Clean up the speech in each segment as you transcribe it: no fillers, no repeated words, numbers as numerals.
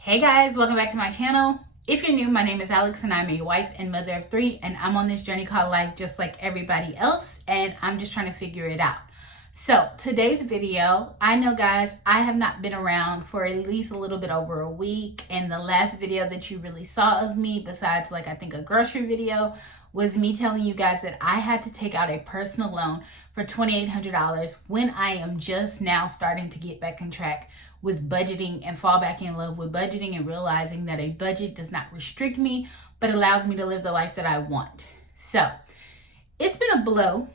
Hey guys, welcome back to my channel. If you're new, my name is Alex and I'm a wife and mother of 3, and I'm on this journey called life just like everybody else, and I'm just trying to figure it out. So today's video, I know guys, I have not been around for at least a little bit over a week, and the last video that you really saw of me, besides like I think a grocery video, was me telling you guys that I had to take out a personal loan for $2,800 when I am just now starting to get back on track with budgeting and fall back in love with budgeting and realizing that a budget does not restrict me, but allows me to live the life that I want. So it's been a blow,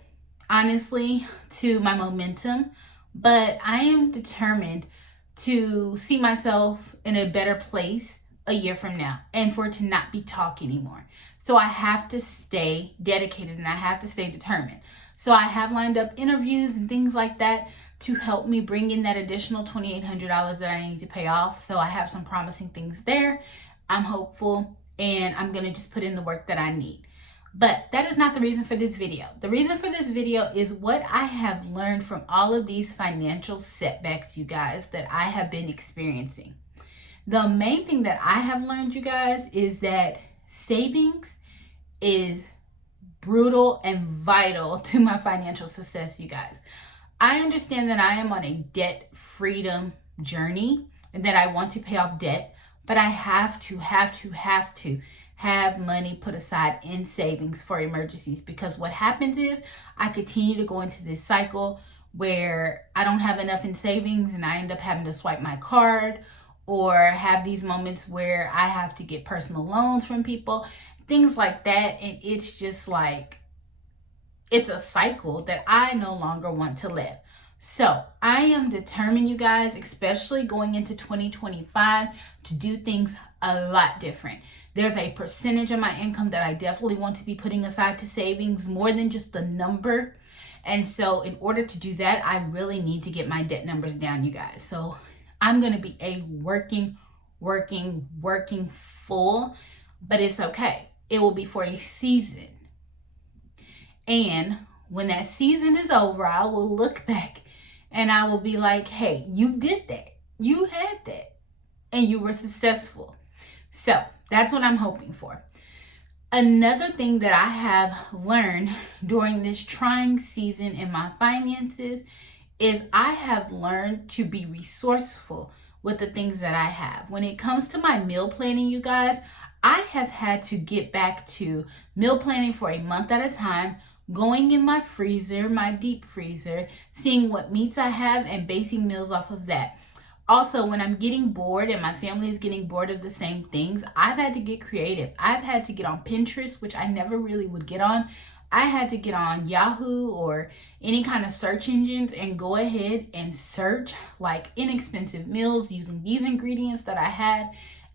honestly, to my momentum, but I am determined to see myself in a better place a year from now and for it to not be talk anymore. So I have to stay dedicated and I have to stay determined. So I have lined up interviews and things like that to help me bring in that additional $2,800 that I need to pay off. So I have some promising things there. I'm hopeful and I'm going to just put in the work that I need. But that is not the reason for this video. The reason for this video is what I have learned from all of these financial setbacks, you guys, that I have been experiencing. The main thing that I have learned, you guys, is that savings is brutal and vital to my financial success, you guys. I understand that I am on a debt freedom journey and that I want to pay off debt, but I have to have money put aside in savings for emergencies, because what happens is I continue to go into this cycle where I don't have enough in savings and I end up having to swipe my card or have these moments where I have to get personal loans from people, things like that. And it's just like, it's a cycle that I no longer want to live. So I am determined, you guys, especially going into 2025, to do things a lot different. There's a percentage of my income that I definitely want to be putting aside to savings, more than just the number. And so in order to do that, I really need to get my debt numbers down, you guys. So I'm going to be a working fool, but it's okay. It will be for a season. And when that season is over, I will look back and I will be like, hey, you did that. You had that. And you were successful. So that's what I'm hoping for. Another thing that I have learned during this trying season in my finances is I have learned to be resourceful with the things that I have. When it comes to my meal planning, you guys, I have had to get back to meal planning for a month at a time, going in my freezer, my deep freezer, seeing what meats I have and basing meals off of that. Also, when I'm getting bored and my family is getting bored of the same things, I've had to get creative. I've had to get on Pinterest, which I never really would get on. I had to get on Yahoo or any kind of search engines and go ahead and search like inexpensive meals using these ingredients that I had,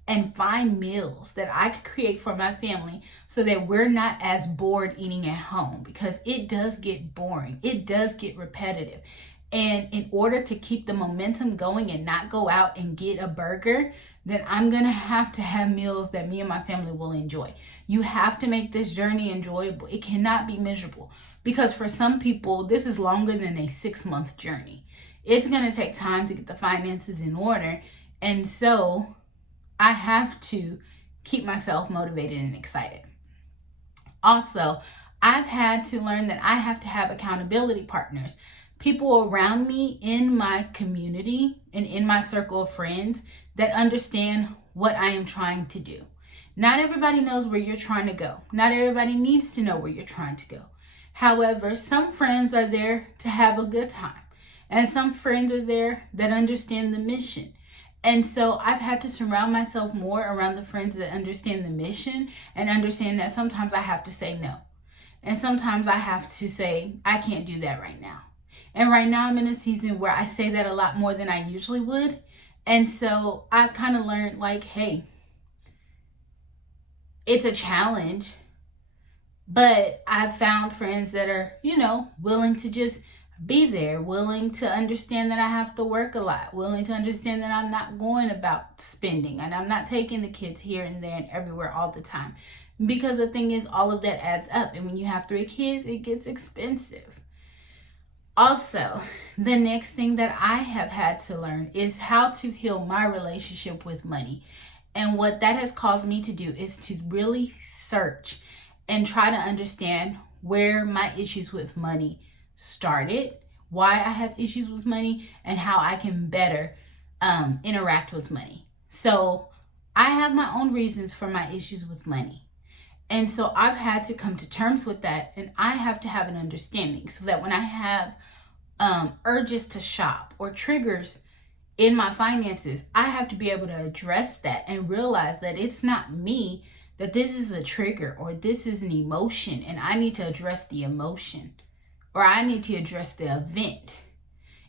and find meals that I could create for my family so that we're not as bored eating at home, because it does get boring. It does get repetitive. And in order to keep the momentum going and not go out and get a burger, then I'm going to have meals that me and my family will enjoy. You have to make this journey enjoyable. It cannot be miserable, because for some people, this is longer than a 6-month journey. It's going to take time to get the finances in order. And so I have to keep myself motivated and excited. Also, I've had to learn that I have to have accountability partners, people around me in my community and in my circle of friends that understand what I am trying to do. Not everybody knows where you're trying to go. Not everybody needs to know where you're trying to go. However, some friends are there to have a good time, and some friends are there that understand the mission. And so I've had to surround myself more around the friends that understand the mission and understand that sometimes I have to say no. And sometimes I have to say, I can't do that right now. And right now I'm in a season where I say that a lot more than I usually would. And so I've kind of learned like, hey, it's a challenge, but I've found friends that are, willing to just be there, willing to understand that I have to work a lot, willing to understand that I'm not going about spending and I'm not taking the kids here and there and everywhere all the time. Because the thing is, all of that adds up. And when you have 3 kids, it gets expensive. Also, the next thing that I have had to learn is how to heal my relationship with money. And what that has caused me to do is to really search and try to understand where my issues with money started, why I have issues with money, and how I can better interact with money. So I have my own reasons for my issues with money. And so I've had to come to terms with that, and I have to have an understanding so that when I have urges to shop or triggers in my finances, I have to be able to address that and realize that it's not me, that this is a trigger or this is an emotion, and I need to address the emotion, or I need to address the event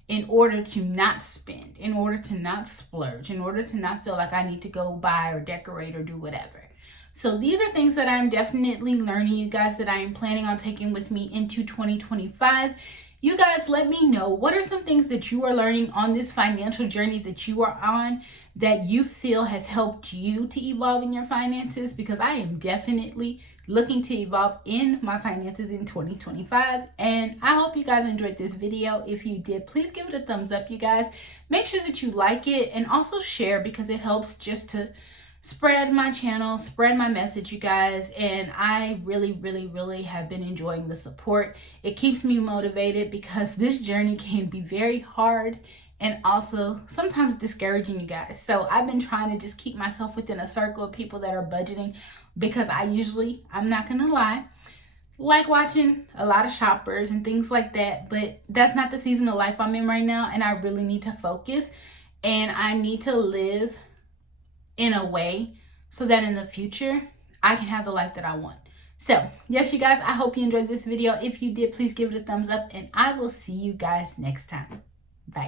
in order to not spend, in order to not splurge, in order to not feel like I need to go buy or decorate or do whatever. So these are things that I'm definitely learning, you guys, that I am planning on taking with me into 2025. You guys, let me know, what are some things that you are learning on this financial journey that you are on that you feel have helped you to evolve in your finances? Because I am definitely looking to evolve in my finances in 2025. And I hope you guys enjoyed this video. If you did, please give it a thumbs up, you guys. Make sure that you like it and also share, because it helps just to spread my channel, spread my message, you guys. And I really have been enjoying the support. It keeps me motivated, because this journey can be very hard and also sometimes discouraging, you guys. So I've been trying to just keep myself within a circle of people that are budgeting, because I'm not gonna lie, like watching a lot of shoppers and things like that, but that's not the season of life I'm in right now, and I really need to focus, and I need to live in a way so that in the future I can have the life that I want. So yes, you guys, I hope you enjoyed this video. If you did, please give it a thumbs up, and I will see you guys next time. Bye, guys.